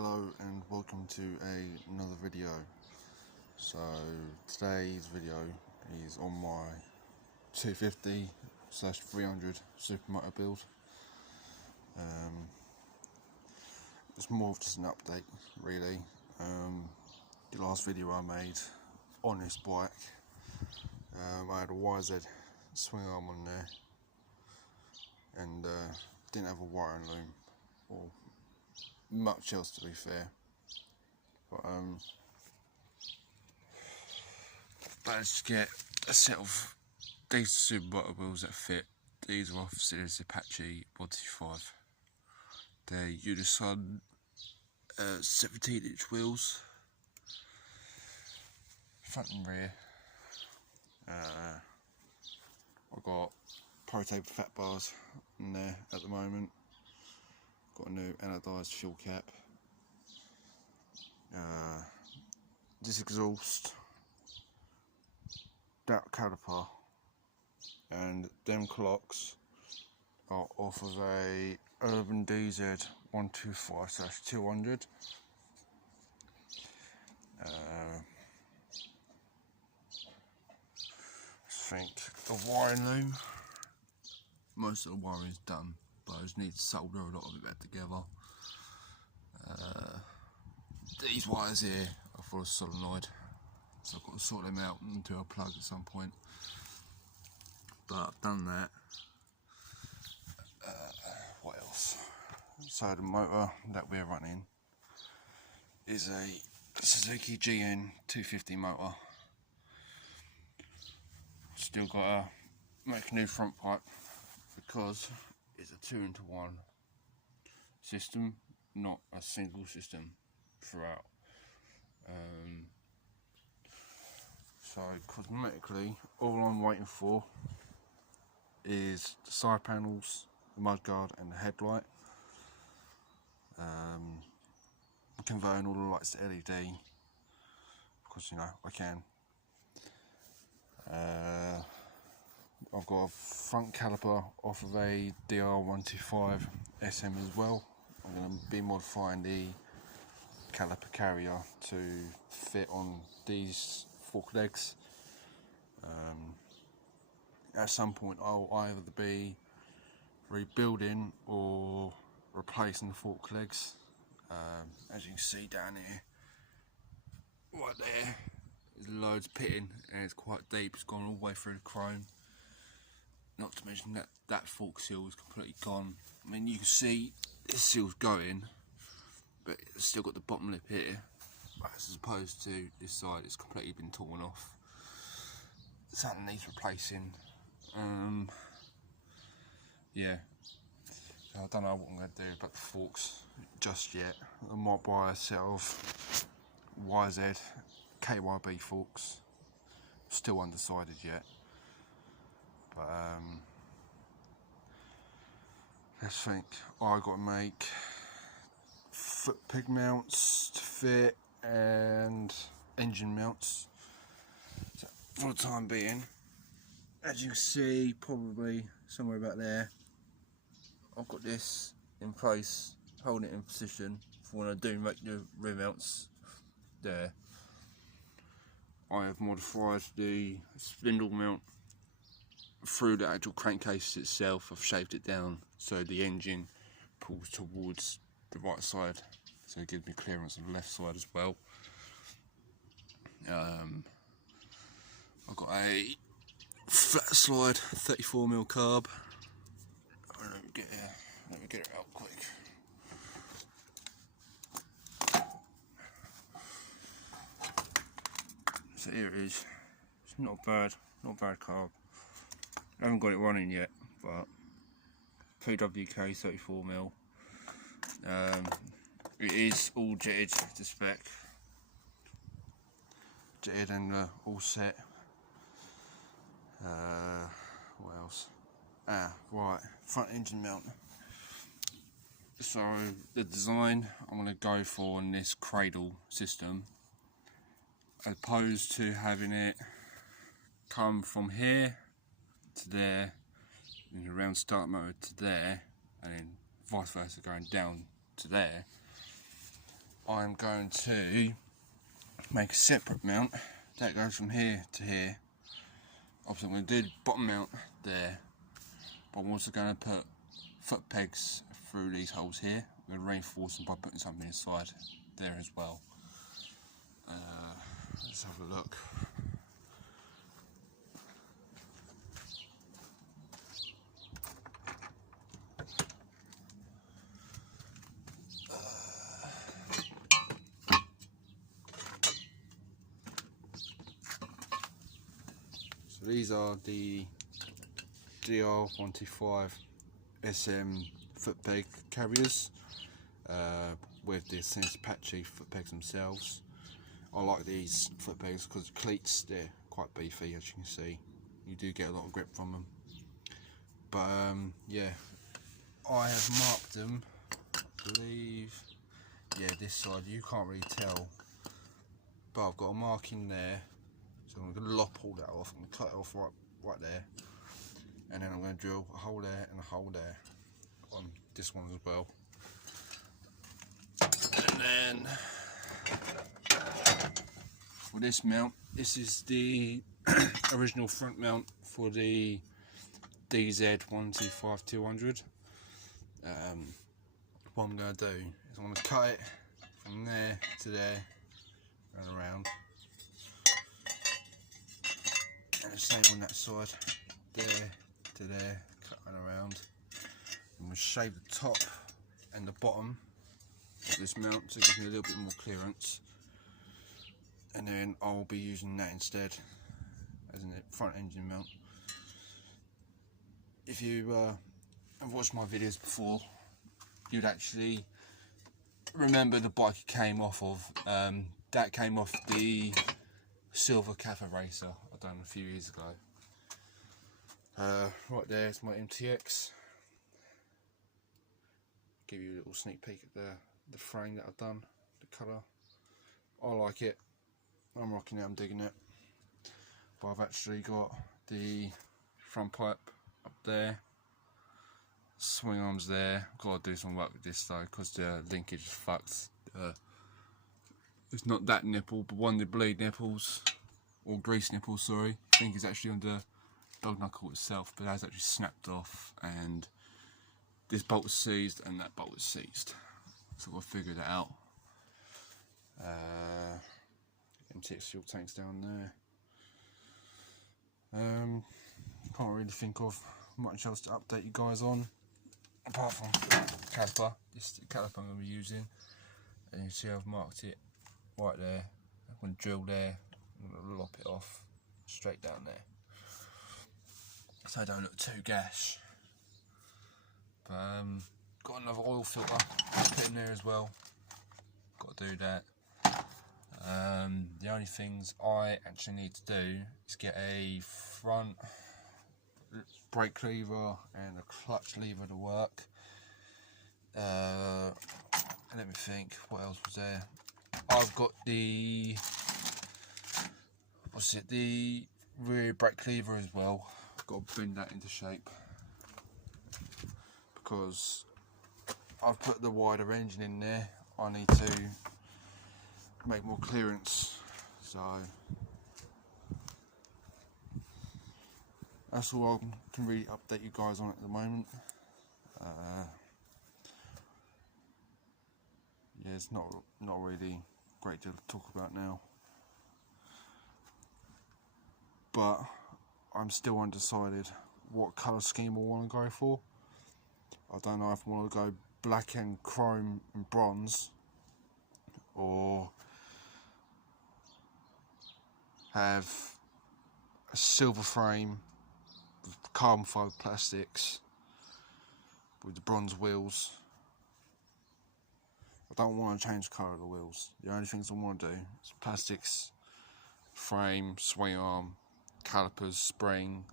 Hello and welcome to another video. So today's video is on my 250/300 supermoto build. It's more of just an update really. The last video I made on this bike, I had a YZ swing arm on there and didn't have a wiring loom or much else, to be fair, but managed to get a set of decent supermoto wheels that fit. These are off Series Apache 125. They're undecided 17-inch wheels, front and rear. I've got prototype fat bars in there at the moment. Got a new anodised fuel cap. This exhaust, that caliper, and them clocks are off of a Urban DZ 125/200. I think the wiring loom, most of the wiring is done, but I just need to solder a lot of it back together. These wires here are for a solenoid, so I've got to sort them out and do a plug at some point, but I've done that. What else? So the motor that we're running is a Suzuki GN 250 motor. Still got to make a new front pipe because it's a 2-into-1 system, not a single system throughout. So cosmetically, all I'm waiting for is the side panels, the mudguard and the headlight. Converting all the lights to LED because, you know, I can. I've got a front caliper off of a DR125 SM as well. I'm going to be modifying the caliper carrier to fit on these fork legs. At some point I'll either be rebuilding or replacing the fork legs. As you can see down here, right there, there's loads of pitting and it's quite deep. It's gone all the way through the chrome. Not to mention that that fork seal is completely gone. I mean, you can see this seal's going, but it's still got the bottom lip here, as opposed to this side, it's completely been torn off. Something needs replacing. Yeah, so I don't know what I'm going to do about the forks just yet. I might buy a set of YZ KYB forks. Still undecided yet, but let's think. I got to make foot peg mounts to fit and engine mounts. So for the time being, as you can see, probably somewhere about there, I've got this in place, holding it in position for when I do make the rear mounts there. I have modified the spindle mount through the actual crankcase itself. I've shaved it down so the engine pulls towards the right side, so it gives me clearance on the left side as well. I've got a flat slide 34mm carb. Let me get it out quick. So here it is. It's not bad carb. I haven't got it running yet, but PWK 34mm. It is all jetted to spec. Jetted and all set. What else? Right, front engine mount. So the design I'm going to go for on this cradle system, as opposed to having it come from here to there, and around start motor to there, and then vice versa going down to there. I'm going to make a separate mount that goes from here to here. Obviously I'm going to do the bottom mount there, but I'm also going to put foot pegs through these holes here. I'm going to reinforce them by putting something inside there as well. Let's have a look. So these are the DR125 SM foot peg carriers with the Sense Patchy foot pegs themselves. I like these foot pegs because the cleats, they're quite beefy, as you can see. You do get a lot of grip from them. But yeah, I have marked them, I believe, yeah, this side, you can't really tell, but I've got a mark in there, so I'm going to lop all that off. I'm going to cut it off right there, and then I'm going to drill a hole there and a hole there on this one as well. And then for this mount, this is the original front mount for the DZ125-200. What I'm going to do is I'm going to cut it from there to there and around, and the same on that side, there to there, cut and around. I'm going to shave the top and the bottom of this mount so it gives me a little bit more clearance, and then I'll be using that instead as a front engine mount. If you have watched my videos before, you'd actually remember the bike it came off of. That came off the Silver Cafe Racer I done a few years ago. Right there is my MTX. Give you a little sneak peek at the frame that I've done, the colour. I like it. I'm rocking it, I'm digging it. But I've actually got the front pipe up there, swing arms there. I've got to do some work with this though, because the linkage is fucked. It's not that nipple, but one of the bleed nipples, or grease nipples, sorry, I think is actually on the dog knuckle itself, but that's actually snapped off, and this bolt was seized and that bolt was seized. So we'll figure that out. MTX fuel tanks down there. Can't really think of much else to update you guys on, apart from caliper. This is the caliper I'm going to be using, and you see I've marked it right there. I'm going to drill there, I'm going to lop it off straight down there, so I don't look too gash. But got another oil filter put in there as well. Got to do that. The only things I actually need to do is get a front brake lever and a clutch lever to work. Let me think, what else was there? I've got the rear brake lever as well. I've got to bend that into shape, because I've put the wider engine in there. I need to make more clearance, so that's all I can really update you guys on at the moment. Yeah, it's not really a great deal to talk about now, but I'm still undecided what colour scheme I want to go for. I don't know if I want to go black and chrome and bronze, or have a silver frame with carbon fibre plastics with the bronze wheels. I don't want to change the colour of the wheels. The only things I want to do is plastics, frame, swing arm, calipers, spring.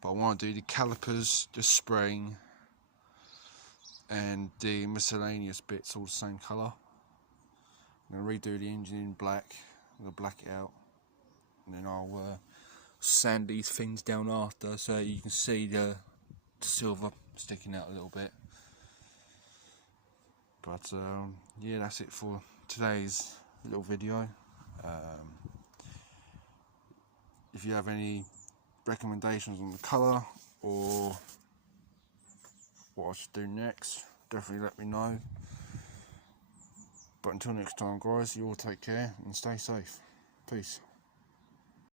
But I want to do the calipers, the spring, and the miscellaneous bits all the same colour. I'm going to redo the engine in black. I'm going to black it out, and then I'll sand these things down after, so you can see the silver sticking out a little bit. But yeah, that's it for today's little video. If you have any recommendations on the colour or what I should do next, definitely let me know. But until next time guys, you all take care and stay safe. Peace.